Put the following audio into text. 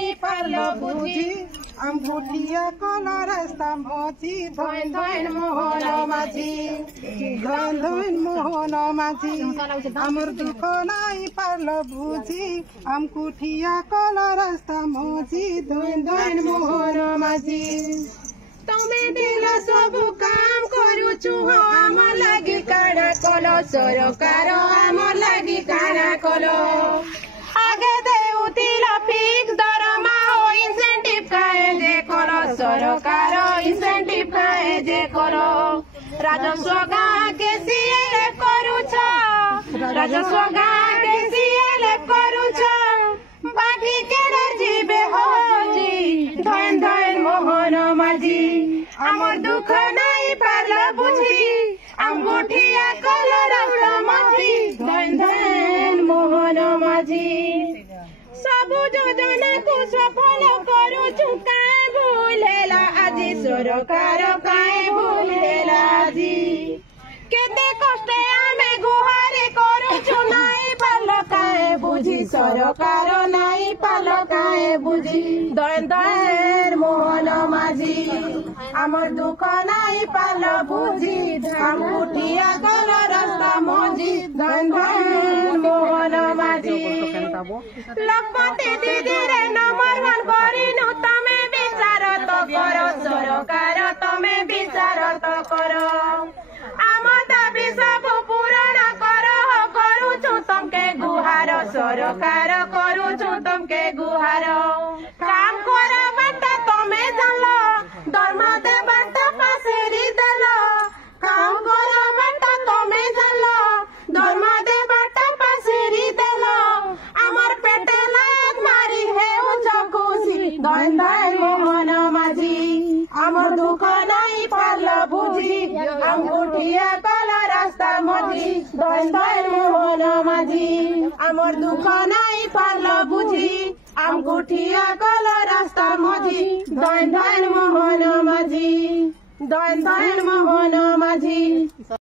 नहीं पारलो बुझी अंगूठिया कला रास्ता मोची धन धन मोहन माझी धन धन मोहन माझी आमर दुख नहीं पारलो बुझी अंगूठिया कला रास्ता मोची धन धन मोहन माझी तमे दिल सब काम करूछु आमर लागी काना कलो सरकार आमर लागी काना कलो आगे देउतिला फिक्स दरमा हो इंसेंटिव काहे जे करो सरकार इंसेंटिव काहे जे करो राजस्व गाँ के सीएल करूछ राजस्व गाँ के सीएल करूछ बाकी के जीवे होजी धन धन मोहन माझी आमर दुख नहीं पारलो बुझी अंगूठिया कलर माझी धन धन मोहन माझी सब योजना को सफल करूछु काहे भूलेला आजी सरकार काहे भूलेला आजी केते कष्टे आमे गुहारी करूछु नहीं पारलो काहे बुझी सरकार नहीं पारलो काहे बुझी धन धन मोहन माझी आमर दुख नहीं पारलो बुझी अंगूठिया कलर रास्ता माझी धन धन मोहन माझी लखपति दीदी रे नंबर 1 करिनु तमे विचार तो करो सरकार तमे विचार तो करो आम दाबी सब पूरण करूछु तमके गुहार सरकार करूछु तमके गुहार काम करा बाटा तमे जानलो दरमा दे बाटा पासेरी देलो काम करा बाटा तमे जानलो दरमा दे बाटा पासेरी देलो आमर पेटे लात मारी हे खुशी धन धन मोहन माझी आमर दुख नहीं पारलो बुझी अंगूठिया कला रास्ता माझी धन धन मोहन माझी आमर दुख नहीं पारलो बुझी अंगूठिया कला रास्ता माझी धन धन मोहन माझी धन धन मोहन माझी।